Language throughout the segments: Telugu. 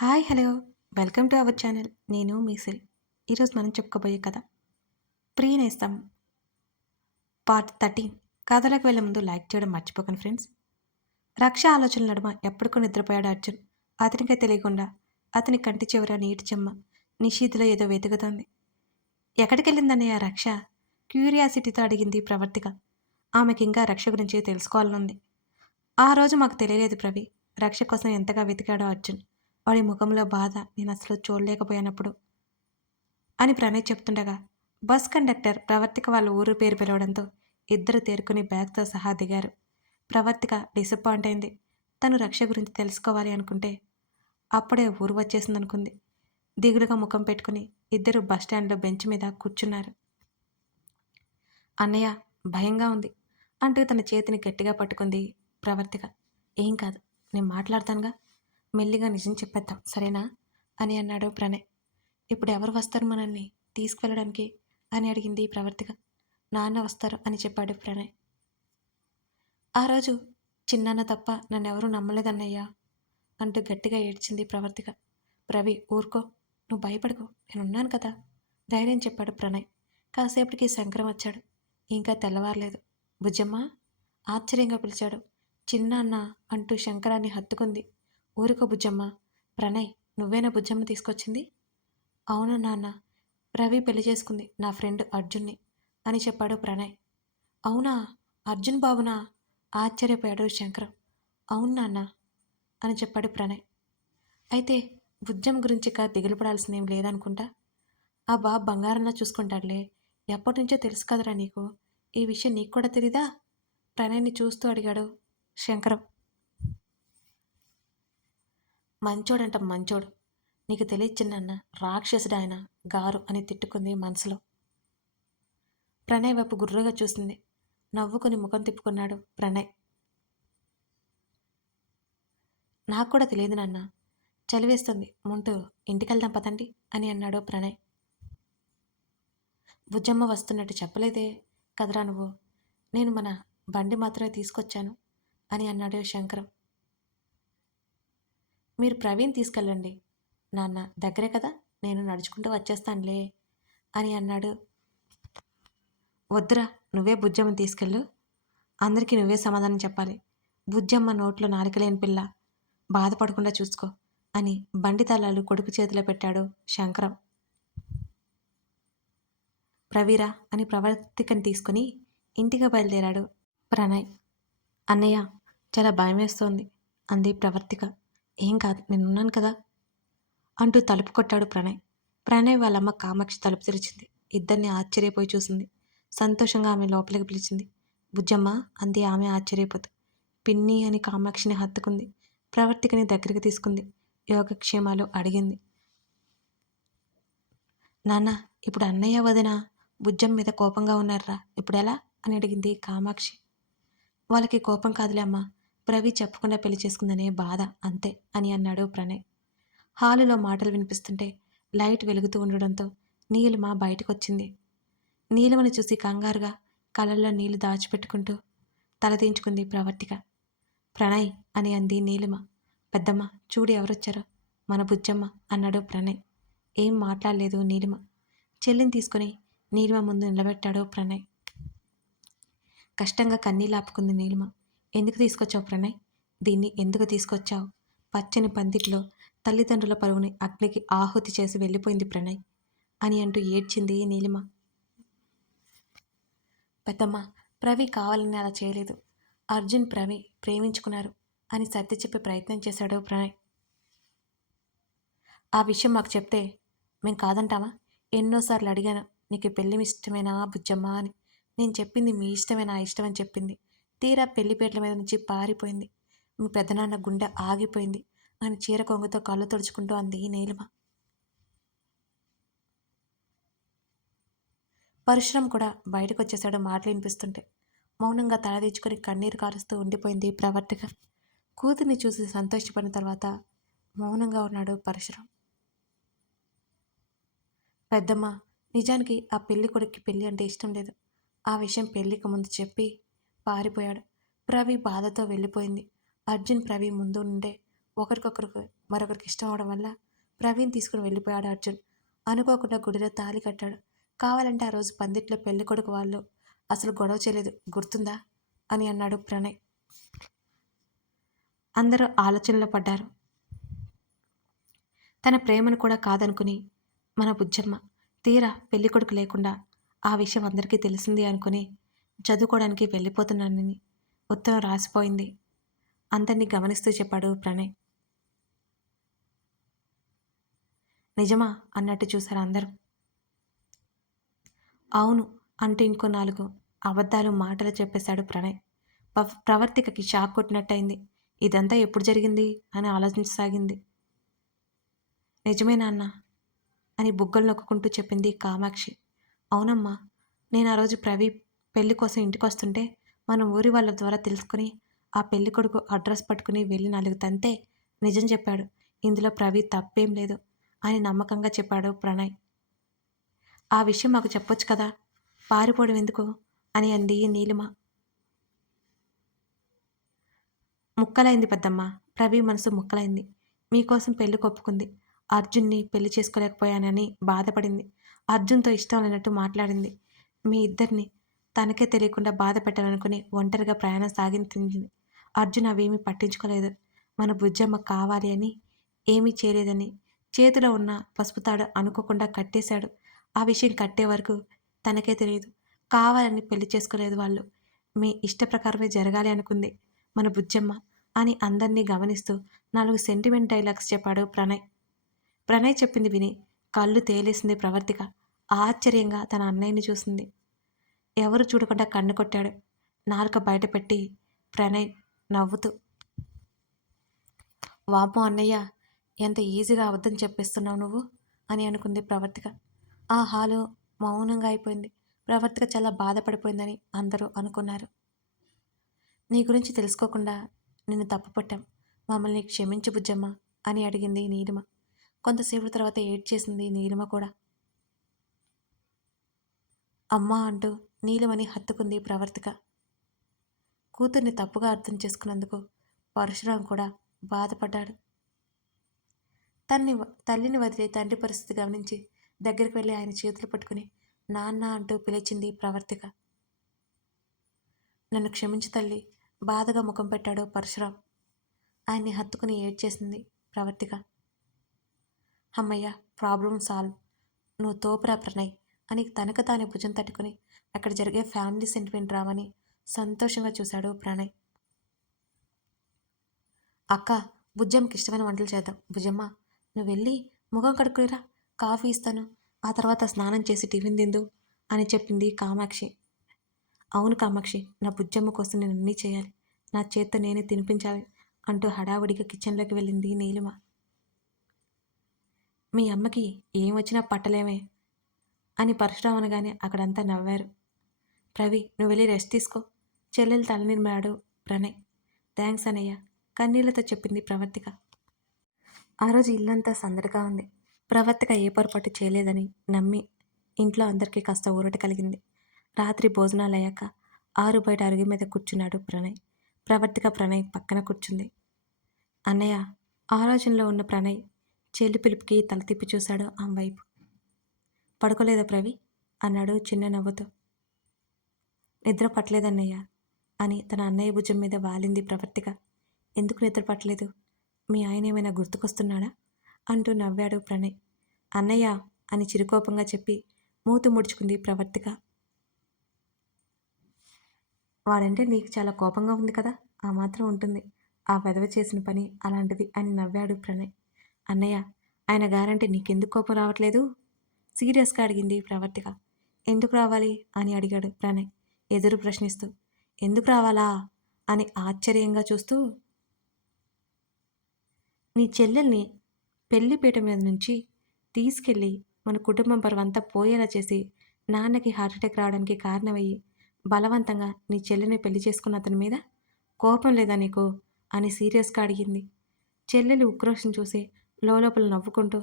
Hi hello welcome to our channel. నేను మీ సిల్. ఈరోజు మనం చెప్పుకోబోయే కథ ప్రియ నేస్తం పార్ట్ 13. కథలోకి వెళ్ళే ముందు లైక్ చేయడం మర్చిపోకండి ఫ్రెండ్స్. రక్ష ఆలోచనల నడుమ ఎప్పటికో నిద్రపోయాడు అర్జున్. అతనికే తెలియకుండా అతని కంటి చివర నీటి చెమ్మ నిషీధిలో ఏదో వెతుకుతోంది. ఎక్కడికెళ్ళిందన్నయ్య రక్ష? క్యూరియాసిటీతో అడిగింది ప్రవర్తిక. ఆమెకింకా రక్ష గురించి తెలుసుకోవాలనుంది. ఆ రోజు మాకు తెలియలేదు ప్రవి. రక్ష కోసం ఎంతగా వెతికాడో అర్జున్. వాడి ముఖంలో బాధ నేను అసలు చూడలేకపోయానప్పుడు అని ప్రణయ్ చెప్తుండగా బస్ కండక్టర్ ప్రవర్తిక వాళ్ళ ఊరు పేరు పిలవడంతో ఇద్దరు తేరుకుని బ్యాగ్తో సహా దిగారు. ప్రవర్తిక డిసప్పాయింట్ అయింది. తను రక్ష గురించి తెలుసుకోవాలి అనుకుంటే అప్పుడే ఊరు వచ్చేసిందనుకుంది. దిగులుగా ముఖం పెట్టుకుని ఇద్దరు బస్టాండ్లో బెంచ్ మీద కూర్చున్నారు. అన్నయ్య, భయంగా ఉంది అంటూ తన చేతిని గట్టిగా పట్టుకుంది ప్రవర్తిక. ఏం కాదు, నేను మాట్లాడతానుగా, మెల్లిగా నిజం చెప్పేద్దాం సరేనా అని అన్నాడు ప్రణయ్. ఇప్పుడు ఎవరు వస్తారు మనల్ని తీసుకువెళ్ళడానికి అని అడిగింది ప్రవర్తిక. నాన్న వస్తారు అని చెప్పాడు ప్రణయ్. ఆ రోజు చిన్నాన్న తప్ప నన్నెవరూ నమ్మలేదన్నయ్యా అంటూ గట్టిగా ఏడ్చింది ప్రవర్తిక. రవి ఊరుకో, నువ్వు భయపడుకో, నేనున్నాను కదా ధైర్యం చెప్పాడు ప్రణయ్. కాసేపటికి శంకరం వచ్చాడు. ఇంకా తెల్లవారలేదు. బుజ్జమ్మ ఆశ్చర్యంగా పిలిచాడు. చిన్న అన్న అంటూ శంకరాన్ని హత్తుకుంది. ఊరుకో బుజ్జమ్మ. ప్రణయ్, నువ్వేనా బుజ్జమ్మ తీసుకొచ్చింది? అవును నాన్న, రవి పెళ్లి చేసుకుంది నా ఫ్రెండ్ అర్జున్ని అని చెప్పాడు ప్రణయ్. అవునా, అర్జున్ బాబునా? ఆశ్చర్యపోయాడు శంకరం. అవును నాన్న అని చెప్పాడు ప్రణయ్. అయితే బుజ్జమ్మ గురించి దిగులు పడాల్సిందేం లేదనుకుంటా. ఆ బాబు బంగారంలా చూసుకుంటాడులే. ఎప్పటి నుంచో తెలుసు కదరా నీకు. ఈ విషయం నీకు కూడా తెలీదా? ప్రణయ్ని చూస్తూ అడిగాడు శంకరం. మంచోడంట మంచోడు. నీకు తెలియదు చిన్నన్న, రాక్షసుడు ఆయన గారు అని తిట్టుకుంది మనసులో. ప్రణయ్ వైపు గుర్రుగా చూసింది. నవ్వుకుని ముఖం తిప్పుకున్నాడు ప్రణయ్. నాకు కూడా తెలియదు నాన్న, చలివేస్తుంది, ముందు ఇంటికెళ్దాం పదండి అని అన్నాడు ప్రణయ్. బుజ్జమ్మ వస్తున్నట్టు చెప్పలేదే కదరా నువ్వు. నేను మన బండి మాత్రమే తీసుకొచ్చాను అని అన్నాడు శంకరం. మీరు ప్రవీణ్ తీసుకెళ్ళండి నాన్న, దగ్గరే కదా, నేను నడుచుకుంటూ వచ్చేస్తానులే అని అన్నాడు. వద్దురా, నువ్వే బుజ్జమ్మని తీసుకెళ్ళు. అందరికీ నువ్వే సమాధానం చెప్పాలి. బుజ్జమ్మ నోట్లో నాలుకలేని పిల్ల, బాధపడకుండా చూసుకో అని బండి తాళాలు కొడుకు చేతిలో పెట్టాడు శంకరం. ప్రవీరా అని ప్రవర్తికని తీసుకుని ఇంటికి బయలుదేరాడు ప్రణయ్. అన్నయ్య, చాలా భయం వేస్తోంది అంది ప్రవర్తిక. ఏం కాదు, నేనున్నాను కదా అంటూ తలుపు కొట్టాడు ప్రణయ్. ప్రణయ్ వాళ్ళమ్మ కామాక్షి తలుపు తెరిచింది. ఇద్దరిని ఆశ్చర్యపోయి చూసింది. సంతోషంగా ఆమె లోపలికి పిలిచింది. బుజ్జమ్మ అంది ఆమె ఆశ్చర్యపోతూ. పిన్ని అని కామాక్షిని హత్తుకుంది. ప్రవర్తికని దగ్గరికి తీసుకుంది. యోగక్షేమాలు అడిగింది. నాన్న, ఇప్పుడు అన్నయ్య వదిన బుజ్జమ్మ మీద కోపంగా ఉన్నారా, ఇప్పుడెలా అని అడిగింది కామాక్షి. వాళ్ళకి కోపం కాదులే అమ్మా, ప్రవి చెప్పకుండా పెళ్లి చేసుకుందనే బాధ అంతే అని అన్నాడు ప్రణయ్. హాలులో మాటలు వినిపిస్తుంటే లైట్ వెలుగుతూ ఉండడంతో నీలిమ బయటకొచ్చింది. నీలిమని చూసి కంగారుగా కళ్ళల్లో నీళ్లు దాచిపెట్టుకుంటూ తలదించుకుంది ప్రవర్తిక. ప్రణయ్ అని అంది నీలిమ. పెద్దమ్మ, చూడు ఎవరొచ్చారో, మన బుజ్జమ్మ అన్నాడు ప్రణయ్. ఏం మాట్లాడలేదు నీలిమ. చెల్లిని తీసుకుని నీలిమ ముందు నిలబెట్టాడు ప్రణయ్. కష్టంగా కన్నీళ్ళు ఆపుకుంది నీలిమ. ఎందుకు తీసుకొచ్చావు ప్రణయ్? దీన్ని ఎందుకు తీసుకొచ్చావు? పచ్చని పందిట్లో తల్లిదండ్రుల పరువుని అగ్నికి ఆహుతి చేసి వెళ్ళిపోయింది ప్రణయ్ అని అంటూ ఏడ్చింది నీలిమ. పెద్దమ్మ, ప్రవి కావాలని అలా చేయలేదు. అర్జున్ ప్రవి ప్రేమించుకున్నారు అని సర్ది చెప్పే ప్రయత్నం చేశాడు ప్రణయ్. ఆ విషయం మాకు చెప్తే మేం కాదంటావా? ఎన్నోసార్లు అడిగాను, నీకు పెళ్లి ఇష్టమేనా బుజ్జమ్మ అని. నేను చెప్పింది మీ ఇష్టమే, నా ఇష్టం అని చెప్పింది. తీరా పెళ్లిపేటల మీద నుంచి పారిపోయింది. మీ పెద్దనాన్న గుండె ఆగిపోయింది అని చీర కొంగుతో కళ్ళు తుడుచుకుంటూ అంది నీలిమ. పరశురాం కూడా బయటకు వచ్చేసాడు మాటలు వినిపిస్తుంటే. మౌనంగా తలదించుకొని కన్నీరు కారుస్తూ ఉండిపోయింది ప్రవర్తిక. కూతుర్ని చూసి సంతోషపడిన తర్వాత మౌనంగా ఉన్నాడు పరశురాం. పెద్దమ్మ, నిజానికి ఆ పెళ్లి కొడుక్కి పెళ్లి అంటే ఇష్టం లేదు. ఆ విషయం పెళ్లికి ముందు చెప్పి పారిపోయాడు. ప్రవి బాధతో వెళ్ళిపోయింది. అర్జున్ ప్రవి ముందు నుండే ఒకరికొకరికి మరొకరికి ఇష్టం అవడం వల్ల ప్రవీణ్ తీసుకుని వెళ్ళిపోయాడు అర్జున్. అనుకోకుండా గుడిలో తాళి కట్టాడు. కావాలంటే ఆ రోజు పందిట్లో పెళ్లి కొడుకు వాళ్ళు అసలు గొడవ చేయలేదు గుర్తుందా అని అన్నాడు ప్రణయ్. అందరూ ఆలోచనలో పడ్డారు. తన ప్రేమను కూడా కాదనుకుని మన బుజ్జమ్మ తీరా పెళ్ళికొడుకు లేకుండా ఆ విషయం అందరికీ తెలిసింది అనుకుని చదువుకోవడానికి వెళ్ళిపోతున్నానని ఉత్తరం రాసిపోయింది. అందరినీ గమనిస్తూ చెప్పాడు ప్రణయ్. నిజమా అన్నట్టు చూశారు అందరూ. అవును అంటూ ఇంకో 4 అబద్ధాలు మాటలు చెప్పేశాడు ప్రణయ్. ప్రవర్తికకి షాక్ కొట్టినట్టయింది. ఇదంతా ఎప్పుడు జరిగింది అని ఆలోచించసాగింది. నిజమే నాన్న అని బుగ్గలు నొక్కుంటూ చెప్పింది కామాక్షి. అవునమ్మా, నేను ఆ రోజు పెళ్లి కోసం ఇంటికొస్తుంటే మన ఊరి వాళ్ళ ద్వారా తెలుసుకుని ఆ పెళ్లి కొడుకు అడ్రస్ పట్టుకుని వెళ్ళి 4 తంతే నిజం చెప్పాడు. ఇందులో తప్పేం లేదు అని నమ్మకంగా చెప్పాడు ప్రణయ్. ఆ విషయం మాకు చెప్పొచ్చు కదా, పారిపోవడం ఎందుకు అని అంది నీలిమ. ముక్కలైంది పెద్దమ్మ, మనసు ముక్కలైంది. మీకోసం పెళ్లి కొప్పుకుంది. అర్జున్ని పెళ్లి చేసుకోలేకపోయానని బాధపడింది. అర్జున్తో ఇష్టం లేనట్టు మాట్లాడింది. మీ ఇద్దరిని తనకే తెలియకుండా బాధ పెట్టాలనుకుని ఒంటరిగా ప్రయాణం సాగించింది. అర్జున్ అవేమీ పట్టించుకోలేదు. మన బుజ్జమ్మ కావాలి అని ఏమీ చేయలేదని చేతిలో ఉన్న పసుపు తాడు అనుకోకుండా కట్టేశాడు. ఆ విషయం కట్టే వరకు తనకే తెలియదు. కావాలని పెళ్లి చేసుకోలేదు వాళ్ళు. మీ ఇష్ట ప్రకారమే జరగాలి అనుకుంది మన బుజ్జమ్మ అని అందరినీ గమనిస్తూ 4 సెంటిమెంట్ డైలాగ్స్ చెప్పాడు ప్రణయ్. ప్రణయ్ చెప్పింది విని కళ్ళు తేలేసింది ప్రవర్తిక. ఆశ్చర్యంగా తన అన్నయ్యని చూసింది. ఎవరు చూడకుండా కన్ను కొట్టాడు. నాలుక బయటపెట్టి ప్రణయ్ నవ్వుతూ, వామ్మో అన్నయ్య, ఎంత ఈజీగా అబద్ధం చెప్పేస్తున్నావు నువ్వు అని అనుకుంది ప్రవర్తిక. ఆ హాలు మౌనంగా అయిపోయింది. ప్రవర్తిక చాలా బాధపడిపోయిందని అందరూ అనుకున్నారు. నీ గురించి తెలుసుకోకుండా నిన్ను తప్పుపట్టాం, మమ్మల్ని క్షమించు బుజ్జమ్మ అని అడిగింది నీలిమ. కొంతసేపు తర్వాత ఏడ్చేసింది నీలిమ కూడా. అమ్మా అంటూ నీలిమని హత్తుకుంది ప్రవర్తిక. కూతుర్ని తప్పుగా అర్థం చేసుకున్నందుకు పరశురాం కూడా బాధపడ్డాడు. తల్లిని వదిలి తండ్రి పరిస్థితి గమనించి దగ్గరికి వెళ్ళి ఆయన చేతులు పట్టుకుని నాన్న అంటూ పిలిచింది ప్రవర్తిక. నన్ను క్షమించు తల్లి, బాధగా ముఖం పెట్టాడు పరశురాం. ఆయన్ని హత్తుకుని ఏడ్చేసింది ప్రవర్తిక. అమ్మయ్య, ప్రాబ్లం సాల్వ్, నువ్వు తోపురా ప్రణయ్ అని తనకు తానే భుజం తట్టుకుని అక్కడ జరిగే ఫ్యామిలీ సెంటిమెంట్ డ్రామాని సంతోషంగా చూశాడు ప్రణయ్. అక్క, బుజ్జమ్మకి ఇష్టమైన వంటలు చేద్దాం. బుజ్జమ్మ, నువ్వు వెళ్ళి ముఖం కడుక్కురా, కాఫీ ఇస్తాను, ఆ తర్వాత స్నానం చేసి టిఫిన్ తిందు అని చెప్పింది కామాక్షి. అవును కామాక్షి, నా బుజ్జమ్మ కోసం నేను అన్నీ చేయాలి, నా చేత్తో నేనే తినిపించాలి అంటూ హడావుడిగా కిచెన్లోకి వెళ్ళింది నీలిమ. మీ అమ్మకి ఏం వచ్చినా పట్టలేమే అని పరశురాం అనగానే అక్కడంతా నవ్వారు. నువ్వు వెళ్ళి రెస్ట్ తీసుకో, చెల్లెలు తలనిర్మాడు ప్రణయ్. థ్యాంక్స్ అనయ్య కన్నీళ్లతో చెప్పింది ప్రవర్తిక. ఆ రోజు ఇల్లంతా సందడిగా ఉంది. ప్రవర్తిక ఏ పొరపాటు చేయలేదని నమ్మి ఇంట్లో అందరికీ కాస్త ఊరట కలిగింది. రాత్రి భోజనాలయ్యాక బయట అరుగు మీద కూర్చున్నాడు ప్రణయ్. ప్రవర్తిక ప్రణయ్ పక్కన కూర్చుంది. అన్నయ్య, ఆలోచనలో ఉన్న ప్రణయ్ చెల్లి పిలుపుకి తల తిప్పి చూశాడు ఆమె వైపు. పడుకోలేదా అన్నాడు చిన్న నవ్వుతో. నిద్ర పట్టలేదన్నయ్య అని తన అన్నయ్య భుజం మీద వాలింది ప్రవర్తిక. ఎందుకు నిద్ర పట్టలేదు? మీ ఆయన ఏమైనా గుర్తుకొస్తున్నాడా అంటూ నవ్వాడు ప్రణయ్. అన్నయ్య అని చిరుకోపంగా చెప్పి మూతి ముడుచుకుంది ప్రవర్తిక. వాడంటే నీకు చాలా కోపంగా ఉంది కదా, ఆ మాత్రం ఉంటుంది, ఆ వెధవ చేసిన పని అలాంటిది అని నవ్వాడు ప్రణయ్. అన్నయ్య, ఆయన గారంటే నీకెందుకు కోపం రావట్లేదు సీరియస్గా అడిగింది ప్రవర్తిక. ఎందుకు రావాలి అని అడిగాడు ప్రణయ్ ఎదురు ప్రశ్నిస్తూ. ఎందుకు రావాలా అని ఆశ్చర్యంగా చూస్తూ, నీ చెల్లెల్ని పెళ్లిపీట మీద నుంచి తీసుకెళ్ళి మన కుటుంబం పరువంతా పోయేలా చేసి నాన్నకి హార్ట్అటాక్ రావడానికి కారణమయ్యి బలవంతంగా నీ చెల్లెని పెళ్లి చేసుకున్న అతని మీద కోపం లేదా నీకు అని సీరియస్గా అడిగింది. చెల్లెలి ఉక్రోషం చూసి లోపల నవ్వుకుంటూ,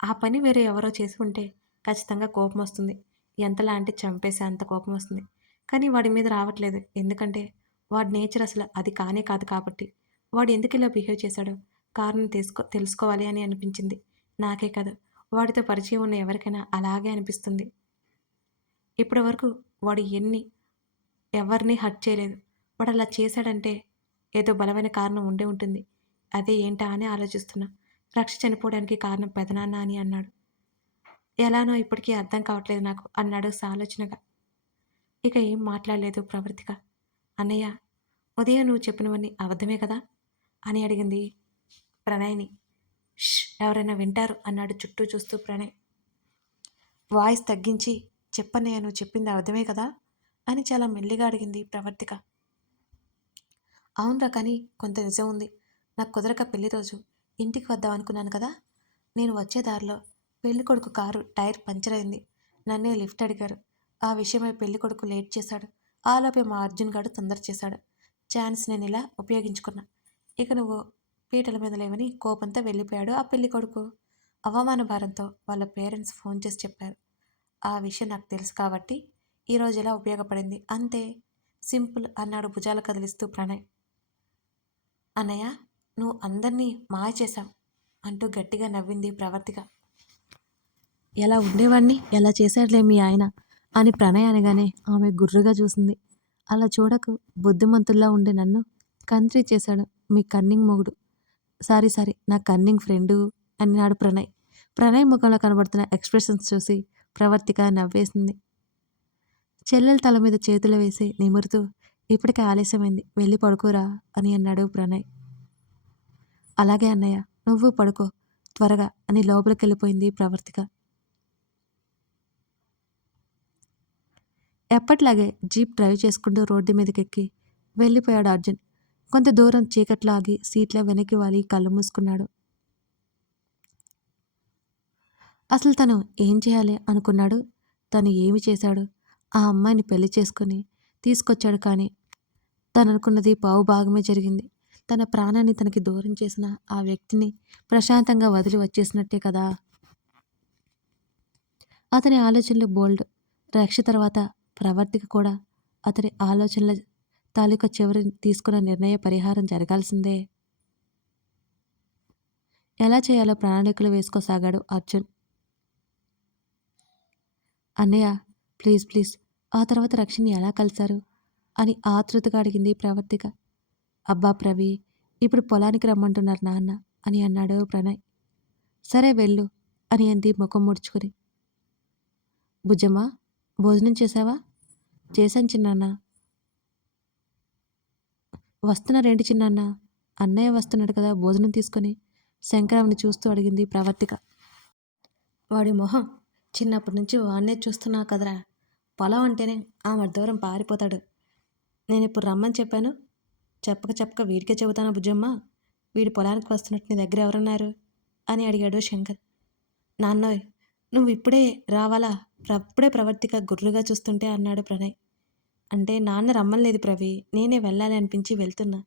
ఆ పని వేరే ఎవరో చేసి ఉంటే ఖచ్చితంగా కోపం వస్తుంది, ఎంతలా అంటే చంపేసే అంత కోపం వస్తుంది, కానీ వాడి మీద రావట్లేదు, ఎందుకంటే వాడి నేచర్ అసలు అది కానే కాదు కాబట్టి. వాడు ఎందుకు ఇలా బిహేవ్ చేశాడో కారణం తెలుసుకోవాలి అని అనిపించింది. నాకే కాదు, వాడితో పరిచయం ఉన్న ఎవరికైనా అలాగే అనిపిస్తుంది. ఇప్పటి వరకు వాడు ఎవరిని హర్ట్ చేయలేదు. వాడు అలా చేశాడంటే ఏదో బలమైన కారణం ఉండే ఉంటుంది. అదే ఏంటా అని ఆలోచిస్తున్నా. రక్ష చనిపోవడానికి కారణం పెదనాన్న అని అన్నాడు. ఎలానో ఇప్పటికీ అర్థం కావట్లేదు నాకు అన్నాడు సాలోచనగా. ఇక ఏం మాట్లాడలేదు ప్రవర్తిక. అన్నయ్య, ఉదయం నువ్వు చెప్పినవన్నీ అబద్ధమే కదా అని అడిగింది ప్రణయ్ని. ష్, ఎవరైనా వింటారు అన్నాడు చుట్టూ చూస్తూ ప్రణయ్. వాయిస్ తగ్గించి, చెప్పన్నయ్య, నువ్వు చెప్పింది అబద్ధమే కదా అని చాలా మెల్లిగా అడిగింది ప్రవర్తిక. అవునరా, కానీ కొంత నిజం ఉంది. నాకు కుదరక పెళ్లి రోజు ఇంటికి వద్దాం అనుకున్నాను కదా. నేను వచ్చే దారిలో పెళ్ళికొడుకు కారు టైర్ పంచర్ అయింది. నన్నే లిఫ్ట్ అడిగారు. ఆ విషయమై పెళ్ళికొడుకు లేట్ చేశాడు. ఆలోపే మా అర్జున్ గాడు తొందర చేశాడు. ఛాన్స్ నేను ఇలా ఉపయోగించుకున్నా. ఇక నువ్వు పీటల మీద లేవని కోపంతో వెళ్ళిపోయాడు ఆ పెళ్ళికొడుకు. అవమాన భారంతో వాళ్ళ పేరెంట్స్ ఫోన్ చేసి చెప్పారు. ఆ విషయం నాకు తెలుసు కాబట్టి ఈరోజు ఇలా ఉపయోగపడింది అంతే, సింపుల్ అన్నాడు భుజాలు కదిలిస్తూ ప్రణయ్. అన్నయ్య, నువ్వు అందరినీ మాయ చేశావు అంటూ గట్టిగా నవ్వింది ప్రవర్తిక. ఎలా ఉండేవాణ్ణి ఎలా చేశాడులే మీ ఆయన అని ప్రణయ్ అనగానే ఆమె గుర్రుగా చూసింది. అలా చూడకు, బుద్ధిమంతుల్లా ఉండే నన్ను కంట్రీ చేశాడు మీ కన్నింగ్ మొగుడు. సారీ సారీ, నా కన్నింగ్ ఫ్రెండు అన్నాడు ప్రణయ్. ప్రణయ్ ముఖంలో కనబడుతున్న ఎక్స్ప్రెషన్స్ చూసి ప్రవర్తిక నవ్వేసింది. చెల్లెల తల మీద చేతులు వేసి నిమురుతూ, ఇప్పటికే ఆలస్యమైంది, వెళ్ళి పడుకోరా అని అన్నాడు ప్రణయ్. అలాగే అన్నయ్య, నువ్వు పడుకో త్వరగా అని లోపలికి వెళ్ళిపోయింది ప్రవర్తిక. ఎప్పట్లాగే జీప్ డ్రైవ్ చేసుకుంటూ రోడ్డు మీదకెక్కి వెళ్ళిపోయాడు అర్జున్. కొంత దూరం చీకట్లో ఆగి సీట్లో వెనక్కి వాలి కళ్ళు మూసుకున్నాడు. అసలు తను ఏం చేయాలి అనుకున్నాడు? తను ఏమి చేశాడు? ఆ అమ్మాయిని పెళ్లి చేసుకుని తీసుకొచ్చాడు, కానీ తను అనుకున్నది పావు భాగమే జరిగింది. తన ప్రాణాన్ని తనకి దూరం చేసిన ఆ వ్యక్తిని ప్రశాంతంగా వదిలి వచ్చేసినట్టే కదా. అతని ఆలోచనలు బోల్డ్. రక్ష తర్వాత ప్రవర్తిక కూడా అతని ఆలోచనల తాలూకా చివరి తీసుకున్న నిర్ణయ పరిహారం జరగాల్సిందే. ఎలా చేయాలో ప్రణాళికలు వేసుకోసాగాడు అర్జున్. అన్నయ్య, ప్లీజ్ ప్లీజ్, ఆ తర్వాత రక్షని ఎలా కలిశారు అని ఆతృతగా అడిగింది ప్రవర్తిక. అబ్బా ప్రవీ, ఇప్పుడు పొలానికి రమ్మంటున్నారు నాన్న అని అన్నాడు ప్రణయ్. సరే వెళ్ళు అని అంది ముఖం ముడుచుకుని. బుజ్జమ్మ, భోజనం చేశావా? చేశాను చిన్నాన్న. వస్తున్నారేంటి చిన్నాన్న? అన్నయ్య వస్తున్నాడు కదా, భోజనం తీసుకొని శంకరావుని చూస్తూ అడిగింది ప్రవర్తిక. వాడి మొహం చిన్నప్పటి నుంచి వాడినే చూస్తున్నా కదరా. పొలం అంటేనే ఆమె దూరం పారిపోతాడు. నేను ఇప్పుడు రమ్మని చెప్పాను, చెప్పక వీడికే చెబుతానా బుజ్జమ్మ? వీడి పొలానికి వస్తున్నట్టు నీ దగ్గర ఎవరన్నారు అని అడిగాడు శంకర్. నాన్నోయ్, నువ్వు ఇప్పుడే రావాలా? అప్పుడే ప్రవర్తిక గుర్రుగా చూస్తుంటే అన్నాడు ప్రణయ్. అంటే నాన్న రమ్మలేదు ప్రవి, నేనే వెళ్ళాలి అనిపించి వెళ్తున్నా,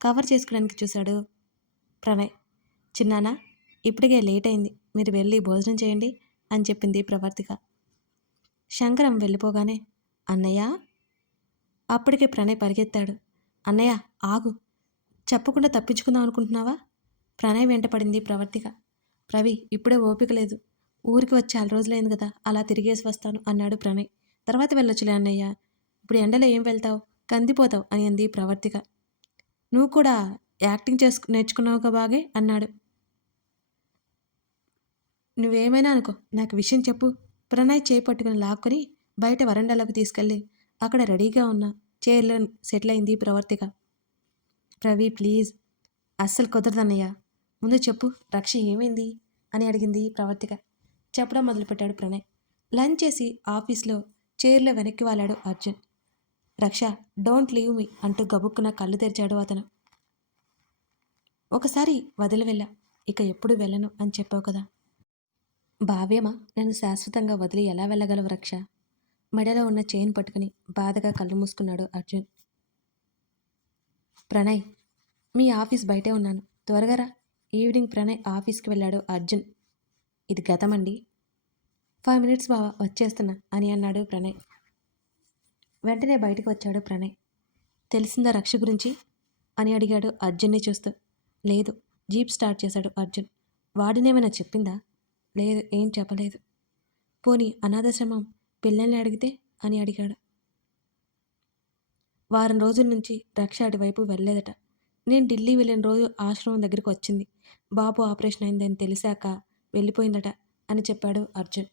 కవర్ చేసుకోవడానికి చూశాడు ప్రణయ్. చిన్నానా, ఇప్పటికే లేట్ అయింది, మీరు వెళ్ళి భోజనం చేయండి అని చెప్పింది ప్రవర్తిక. శంకరం వెళ్ళిపోగానే, అన్నయ్య. అప్పటికే ప్రణయ్ పరిగెత్తాడు. అన్నయ్య ఆగు, చెప్పకుండా తప్పించుకుందాం అనుకుంటున్నావా? ప్రణయ్ వెంట పడింది ప్రవర్తిక. ప్రవి, ఇప్పుడే ఓపిక లేదు, ఊరికి వచ్చి 6 రోజులైంది కదా, అలా తిరిగేసి వస్తాను అన్నాడు ప్రణయ్. తర్వాత వెళ్ళొచ్చులే అన్నయ్య, ఇప్పుడు ఎండలో ఏం వెళ్తావు, కందిపోతావు అని అంది ప్రవర్తిక. నువ్వు కూడా యాక్టింగ్ నేర్చుకున్నావుగా బాగే అన్నాడు. నువ్వేమైనా అనుకో, నాకు విషయం చెప్పు. ప్రణయ్ చేయి పట్టుకుని లాక్కొని బయట వరండాలోకి తీసుకెళ్ళి అక్కడ రెడీగా ఉన్న చైర్లో సెటిల్ అయింది ప్రవర్తిక. ప్రవీ ప్లీజ్, అస్సలు కుదరదన్నయ్య, ముందు చెప్పు, రక్ష ఏమైంది అని అడిగింది ప్రవర్తిక. చెప్పడం మొదలుపెట్టాడు ప్రణయ్. లంచ్ చేసి ఆఫీస్లో చైర్లో వెనక్కి వాలాడు అర్జున్. రక్ష, డోంట్ లీవ్ మీ అంటూ గబుక్కున కళ్ళు తెరిచాడు అతను. ఒకసారి వదిలి వెళ్ళా, ఇక ఎప్పుడు వెళ్ళను అని చెప్పావు కదా. భావ్యమా, నన్ను శాశ్వతంగా వదిలి ఎలా వెళ్ళగలవు రక్ష? మెడలో ఉన్న చైన్ పట్టుకుని బాధగా కళ్ళు మూసుకున్నాడు అర్జున్. ప్రణయ్, మీ ఆఫీస్ బయటే ఉన్నాను, త్వరగా రా. ఈవినింగ్ ప్రణయ్ ఆఫీస్కి వెళ్ళాడు అర్జున్. ఇది గతమండి, 5 minutes బావా, వచ్చేస్తున్నా అని అన్నాడు ప్రణయ్. వెంటనే బయటకు వచ్చాడు ప్రణయ్. తెలిసిందా రక్ష గురించి అని అడిగాడు అర్జున్ని చూస్తూ. లేదు, జీప్ స్టార్ట్ చేశాడు అర్జున్. వాడినేమైనా చెప్పిందా? లేదు, ఏం చెప్పలేదు. పోనీ అనాథాశ్రమం పిల్లల్ని అడిగితే అని అడిగాడు. వారం రోజుల నుంచి రక్ష అటువైపు వెళ్ళలేదట. నేను ఢిల్లీ వెళ్ళిన రోజు ఆశ్రమం దగ్గరికి వచ్చింది. బాబు ఆపరేషన్ అయిందని తెలిసాక వెళ్ళిపోయిందట అని చెప్పాడు అర్జున్.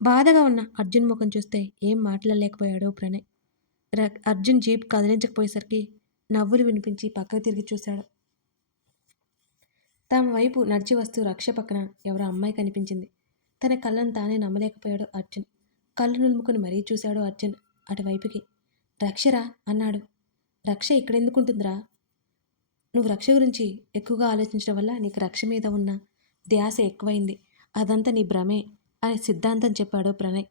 బాధగా ఉన్న అర్జున్ ముఖం చూస్తే ఏం మాట్లాడలేకపోయాడు ప్రణయ్. అర్జున్ జీప్ కదిలించకపోయేసరికి నవ్వులు వినిపించి పక్కకు తిరిగి చూశాడు. తమ వైపు నడిచి వస్తూ రక్ష పక్కన ఎవరో అమ్మాయి కనిపించింది. తన కళ్ళను తానే నమ్మలేకపోయాడు అర్జున్. కళ్ళు నులుముకుని మరీ చూశాడు అర్జున్ అటువైపుకి. రక్షరా అన్నాడు. రక్ష ఇక్కడెందుకుంటుందిరా? నువ్వు రక్ష గురించి ఎక్కువగా ఆలోచించడం వల్ల నీకు రక్ష మీద ఉన్న ధ్యాస ఎక్కువైంది. అదంతా నీ భ్రమే అని సిద్ధాంతం చెప్పాడు ప్రణయ్.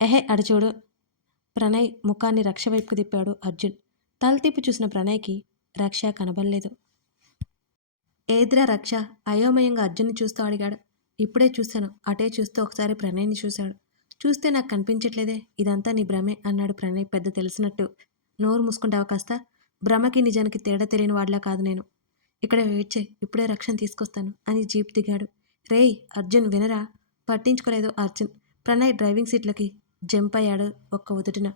ఎహే అడు చూడు. ప్రణయ్ ముఖాన్ని రక్ష వైపుకు తిప్పాడు అర్జున్. తల తిప్పి చూసిన ప్రణయ్కి రక్ష కనబడలేదు. ఏదిరా రక్ష అయోమయంగా అర్జున్ని చూస్తూ అడిగాడు. ఇప్పుడే చూశాను. అటే చూస్తూ ఒకసారి ప్రణయ్ని చూశాడు. చూస్తే నాకు కనిపించట్లేదే, ఇదంతా నీ భ్రమే అన్నాడు ప్రణయ్ పెద్ద తెలిసినట్టు. నోరు మూసుకుంటావా కాస్త? భ్రమకి నిజానికి తేడా తెలియని వాడిలా కాదు నేను. ఇక్కడ వెయిట్ చేయి, ఇప్పుడే రక్షణ తీసుకొస్తాను అని జీప్ దిగాడు. రేయ్ అర్జున్ వినరా? పట్టించుకోలేదు అర్జున్. ప్రణయ్ డ్రైవింగ్ సీట్లకి జంప్ అయ్యాడు ఒక్క ఉదుటిన.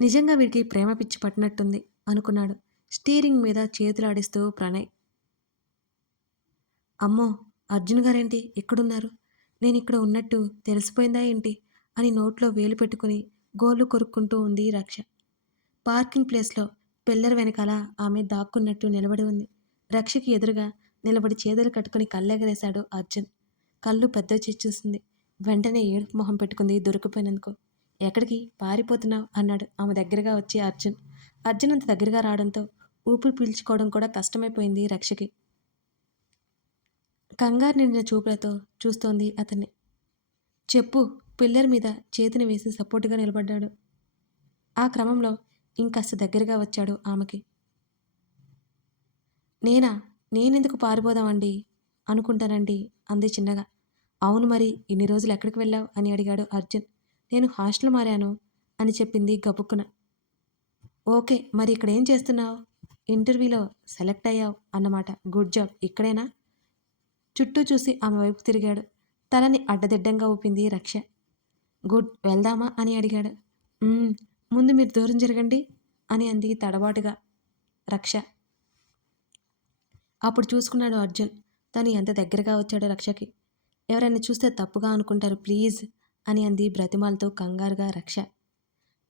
నిజంగా వీడికి ప్రేమ పిచ్చి పట్టినట్టుంది అనుకున్నాడు స్టీరింగ్ మీద చేతులాడిస్తూ ప్రణయ్. అమ్మో, అర్జున్ గారేంటి ఇక్కడున్నారు? నేను ఇక్కడ ఉన్నట్టు తెలిసిపోయిందా ఏంటి అని నోట్లో వేలు పెట్టుకుని గోళ్ళు కొరుక్కుంటూ ఉంది రక్ష. పార్కింగ్ ప్లేస్లో పిల్లర్ వెనకాల ఆమె దాక్కున్నట్టు నిలబడి ఉంది. రక్షకి ఎదురుగా నిలబడి చేతులు కట్టుకుని కళ్ళెగరేశాడు అర్జున్. కళ్ళు పెద్ద చూసింది. వెంటనే ఏడుపు మొహం పెట్టుకుంది దొరికిపోయినందుకు. ఎక్కడికి పారిపోతున్నావు అన్నాడు ఆమె దగ్గరగా వచ్చి అర్జున్. అర్జున్ అంత దగ్గరగా రావడంతో ఊపిరి పీల్చుకోవడం కూడా కష్టమైపోయింది రక్షకి. కంగారు నిండిన చూపులతో చూస్తోంది అతన్ని. చెప్పు. పిల్లర్ మీద చేతిని వేసి సపోర్టుగా నిలబడ్డాడు. ఆ క్రమంలో ఇంకాస్త దగ్గరగా వచ్చాడు ఆమెకి. నేనెందుకు పారిపోదామండి అనుకుంటానండి అంది చిన్నగా. అవును మరి, ఇన్ని రోజులు ఎక్కడికి వెళ్ళావు అని అడిగాడు అర్జున్. నేను హాస్టల్ మారాను అని చెప్పింది గబుక్కున. ఓకే, మరి ఇక్కడ ఏం చేస్తున్నావు? ఇంటర్వ్యూలో సెలెక్ట్ అయ్యావు అన్నమాట. Good job. ఇక్కడేనా? చుట్టూ చూసి ఆమె వైపు తిరిగాడు. తలని అడ్డదిడ్డంగా ఊపింది రక్ష. గుడ్, వెళ్దామా అని అడిగాడు. ముందు మీరు దూరం జరగండి అని అంది తడబాటుగా రక్ష. అప్పుడు చూసుకున్నాడు అర్జున్ తను ఎంత దగ్గరగా వచ్చాడో రక్షకి. ఎవరైనా చూస్తే తప్పుగా అనుకుంటారు ప్లీజ్ అని అంది బ్రతిమాలతో కంగారుగా రక్ష.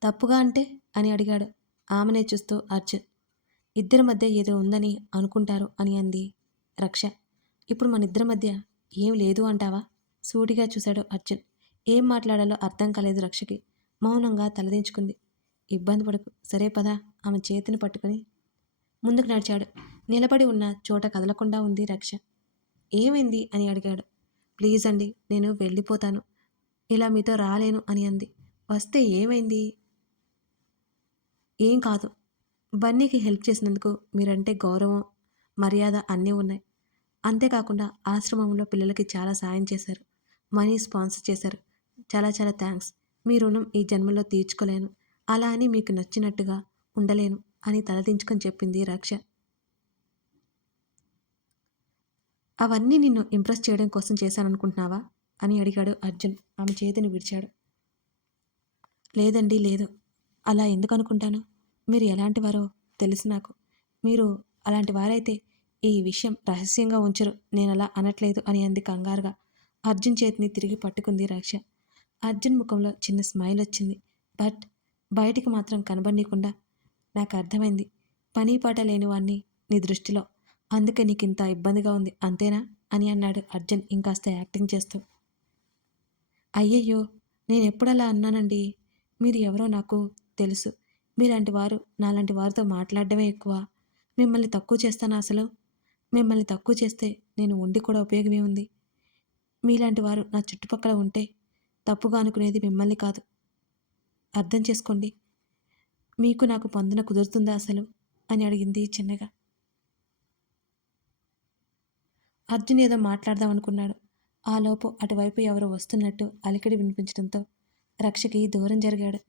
తప్పుగా అంటే అని అడిగాడు ఆమెనే చూస్తూ అర్జున్. ఇద్దరి మధ్య ఏదో ఉందని అనుకుంటారు అని అంది రక్ష. ఇప్పుడు మన ఇద్దరి మధ్య ఏం లేదు అంటావా? సూటిగా చూశాడు అర్జున్. ఏం మాట్లాడాలో అర్థం కాలేదు రక్షకి. మౌనంగా తలదించుకుంది. ఇబ్బంది పడకు, సరే పదా ఆమె చేతిని పట్టుకుని ముందుకు నడిచాడు. నిలబడి ఉన్న చోట కదలకుండా ఉంది రక్ష. ఏమైంది అని అడిగాడు. ప్లీజ్ అండి, నేను వెళ్ళిపోతాను, ఇలా మీతో రాలేను అని అంది. వస్తే ఏమైంది? ఏం కాదు. బన్నీకి హెల్ప్ చేసినందుకు మీరంటే గౌరవం, మర్యాద అన్నీ ఉన్నాయి. అంతేకాకుండా ఆశ్రమంలో పిల్లలకి చాలా సాయం చేశారు. మనీ స్పాన్సర్ చేశారు. చాలా చాలా థ్యాంక్స్. మీ రుణం ఈ జన్మలో తీర్చుకోలేను. అలా అని మీకు నచ్చినట్టుగా ఉండలేను అని తలదించుకొని చెప్పింది రక్ష. అవన్నీ నిన్ను ఇంప్రెస్ చేయడం కోసం చేశాననుకుంటున్నావా అని అడిగాడు అర్జున్. ఆమె చేతిని విడిచాడు. లేదండి, లేదు. అలా ఎందుకు అనుకుంటాను? మీరు ఎలాంటి వారో తెలుసు నాకు. మీరు అలాంటి వారైతే ఈ విషయం రహస్యంగా ఉంచరు. నేను అలా అనట్లేదు అని అంది కంగారుగా. అర్జున్ చేతిని తిరిగి పట్టుకుంది రక్ష. అర్జున్ ముఖంలో చిన్న స్మైల్ వచ్చింది. బట్ బయటికి మాత్రం కనబడనీయకుండా. నాకు అర్థమైంది. పని పాట లేని వాణ్ణి నీ దృష్టిలో. అందుకే నీకు ఇంత ఇబ్బందిగా ఉంది అంతేనా అని అన్నాడు అర్జున్ ఇంకాస్త యాక్టింగ్ చేస్తూ. అయ్యయ్యో, నేనెప్పుడలా అన్నానండి? మీరు ఎవరో నాకు తెలుసు. మీలాంటి వారు నాలాంటి వారితో మాట్లాడడమే ఎక్కువ. మిమ్మల్ని తక్కువ చేస్తానా అసలు? మిమ్మల్ని తక్కువ చేస్తే నేను ఉండి కూడా ఉపయోగమే ఉంది? మీలాంటి వారు నా చుట్టుపక్కల ఉంటే తప్పుగా అనుకునేది మిమ్మల్ని కాదు. అర్థం చేసుకోండి. మీకు నాకు పొందన కుదురుతుందా అసలు అని అడిగింది చిన్నగా. అర్జున్ ఏదో మాట్లాడదామనుకున్నాడు. ఆలోపు అటువైపు ఎవరో వస్తున్నట్టు అలికిడి వినిపించడంతో రక్షకి దూరం జరిగాడు.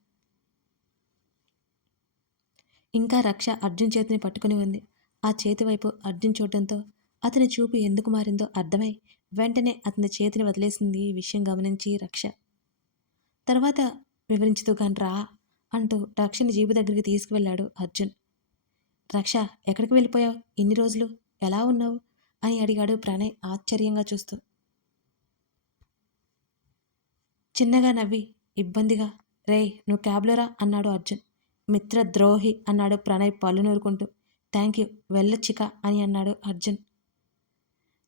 ఇంకా రక్ష అర్జున్ చేతిని పట్టుకుని ఉంది. ఆ చేతి వైపు అర్జున్ చూడటంతో అతని చూపు ఎందుకు మారిందో అర్థమై వెంటనే అతని చేతిని వదిలేసింది ఈ విషయం గమనించి రక్ష. తర్వాత వివరించుతూ గాని రా అంటూ రక్షని జీపు దగ్గరికి తీసుకువెళ్ళాడు అర్జున్. రక్ష ఎక్కడికి వెళ్ళిపోయావు ఇన్ని రోజులు? ఎలా ఉన్నావు? అని అడిగాడు ప్రణయ్ ఆశ్చర్యంగా చూస్తూ. చిన్నగా నవ్వి ఇబ్బందిగా రేయ్ నువ్వు క్యాబ్లో రా అన్నాడు అర్జున్. మిత్రద్రోహి అన్నాడు ప్రణయ్ పళ్ళు నూరుకుంటూ. థ్యాంక్ యూ వెళ్ళొచ్చిక అని అన్నాడు అర్జున్.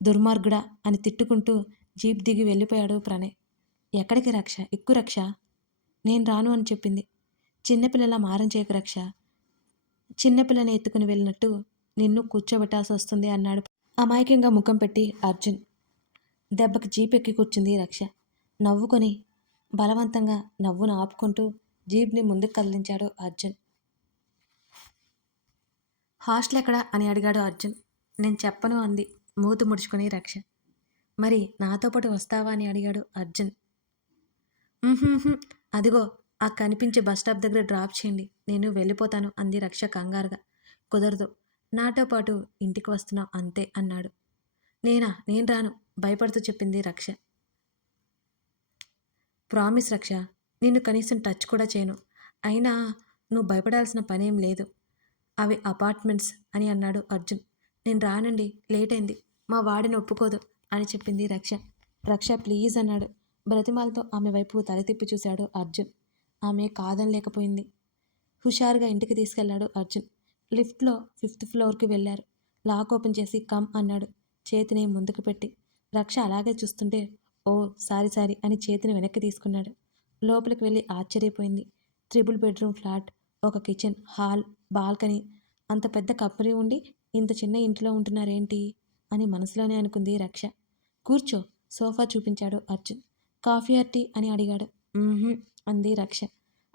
దుర్మార్గుడా అని తిట్టుకుంటూ జీప్ దిగి వెళ్ళిపోయాడు ప్రణయ్. ఎక్కడికి రక్ష? ఎక్కు రక్ష. నేను రాను అని చెప్పింది. చిన్నపిల్లలా మారం చేయకు రక్ష. చిన్నపిల్లని ఎత్తుకుని వెళ్ళినట్టు నిన్ను కూర్చోబెట్టాల్సి వస్తుంది అన్నాడు అమాయకంగా ముఖం పెట్టి అర్జున్. దెబ్బకి జీప్ ఎక్కి కూర్చుంది రక్ష. నవ్వుకొని బలవంతంగా నవ్వును ఆపుకుంటూ జీప్ని ముందుకు కదిలించాడు అర్జున్. హాస్టల్ ఎక్కడా అని అడిగాడు అర్జున్. నేను చెప్పను అంది మూతి ముడుచుకొని రక్ష. మరి నాతో పాటు వస్తావా అని అడిగాడు అర్జున్. "ఉహుంహుం, అదిగో ఆ కనిపించే బస్టాప్ దగ్గర డ్రాప్ చేయండి, నేను వెళ్ళిపోతాను అంది రక్ష కంగారుగా. కుదరదు, నాతో పాటు ఇంటికి వస్తున్నావు అంతే అన్నాడు. నేను రాను భయపడుతూ చెప్పింది రక్ష. ప్రామిస్ రక్ష, నిన్ను కనీసం టచ్ కూడా చేయను. అయినా నువ్వు భయపడాల్సిన పనేం లేదు. అవి అపార్ట్మెంట్స్ అని అన్నాడు అర్జున్. నేను రానండి, లేట్ అయింది, మా వాడిని ఒప్పుకోదు అని చెప్పింది రక్ష. రక్ష ప్లీజ్ అన్నాడు. బ్రతిమాలతో ఆమె వైపు తల తిప్పి చూశాడు అర్జున్. ఆమె కాదనలేకపోయింది. హుషారుగా ఇంటికి తీసుకెళ్లాడు అర్జున్. లిఫ్ట్లో 5th ఫ్లోర్కి వెళ్ళారు. లాక్ ఓపెన్ చేసి కమ్ అన్నాడు చేతిని ముందుకు పెట్టి. రక్ష అలాగే చూస్తుంటే ఓ సారీ అని చేతిని వెనక్కి తీసుకున్నాడు. లోపలికి వెళ్ళి ఆశ్చర్యపోయింది. 3 బెడ్రూమ్ ఫ్లాట్, ఒక కిచెన్, హాల్, బాల్కనీ. అంత పెద్ద కంపెనీ ఉండి ఇంత చిన్న ఇంట్లో ఉంటున్నారేంటి అని మనసులోనే అనుకుంది రక్ష. కూర్చో సోఫా చూపించాడు అర్జున్. కాఫీ ఆర్ టీ అని అడిగాడు. అంది రక్ష.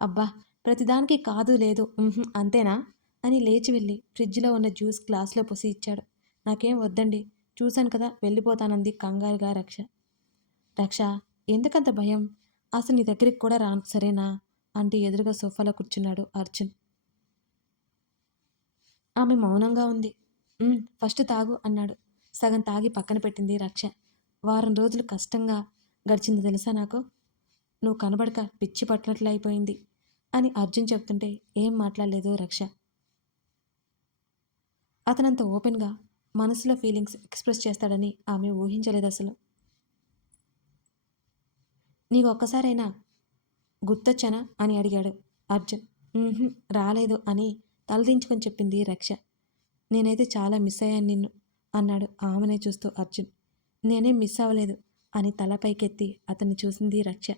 అబ్బా ప్రతిదానికి కాదు లేదు అంతేనా అని లేచి వెళ్ళి ఫ్రిడ్జ్లో ఉన్న జ్యూస్ గ్లాస్లో పోసి ఇచ్చాడు. నాకేం వద్దండి, చూశాను కదా వెళ్ళిపోతానంది కంగారుగా రక్ష. రక్ష ఎందుకంత భయం? అసలు నీ దగ్గరికి కూడా రాను సరేనా అంటూ ఎదురుగా సోఫాలో కూర్చున్నాడు అర్జున్. ఆమె మౌనంగా ఉంది. ఫస్ట్ తాగు అన్నాడు. సగం తాగి పక్కన పెట్టింది రక్ష. వారం రోజులు కష్టంగా గడిచింది తెలుసా నాకు. నువ్వు కనబడక పిచ్చి పట్టినట్లు అయిపోయింది అని అర్జున్ చెప్తుంటే ఏం మాట్లాడలేదు రక్ష. అతనంత ఓపెన్గా మనసులో ఫీలింగ్స్ ఎక్స్ప్రెస్ చేస్తాడని ఆమె ఊహించలేదు అసలు. నీకు ఒక్కసారైనా గుర్తొచ్చానా అని అడిగాడు అర్జున్. రాలేదు అని తలదించుకొని చెప్పింది రక్ష. నేనైతే చాలా మిస్ అయ్యాను నిన్ను అన్నాడు ఆమెనే చూస్తూ అర్జున్. నేనేం మిస్ అవ్వలేదు అని తల పైకెత్తి అతన్ని చూసింది రక్ష.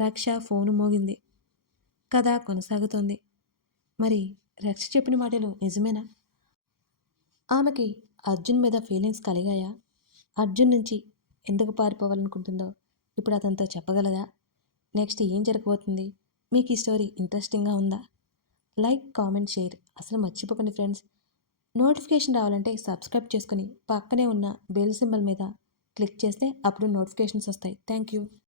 రక్ష ఫోను మోగింది. కథ కొనసాగుతోంది. మరి రక్ష చెప్పిన మాటలు నిజమేనా? ఆమెకి అర్జున్ మీద ఫీలింగ్స్ కలిగాయా? అర్జున్ నుంచి ఎందుకు పారిపోవాలనుకుంటుందో ఇప్పుడు అతనితో చెప్పగలదా? నెక్స్ట్ ఏం జరగబోతుంది? మీకు ఈ స్టోరీ ఇంట్రెస్టింగ్గా ఉందా? లైక్, కామెంట్, షేర్ అసలు మర్చిపోకండి ఫ్రెండ్స్. నోటిఫికేషన్ రావాలంటే సబ్స్క్రైబ్ చేసుకుని పక్కనే ఉన్న బెల్ సింబల్ మీద క్లిక్ చేస్తే అప్పుడు నోటిఫికేషన్స్ వస్తాయి. Thank you.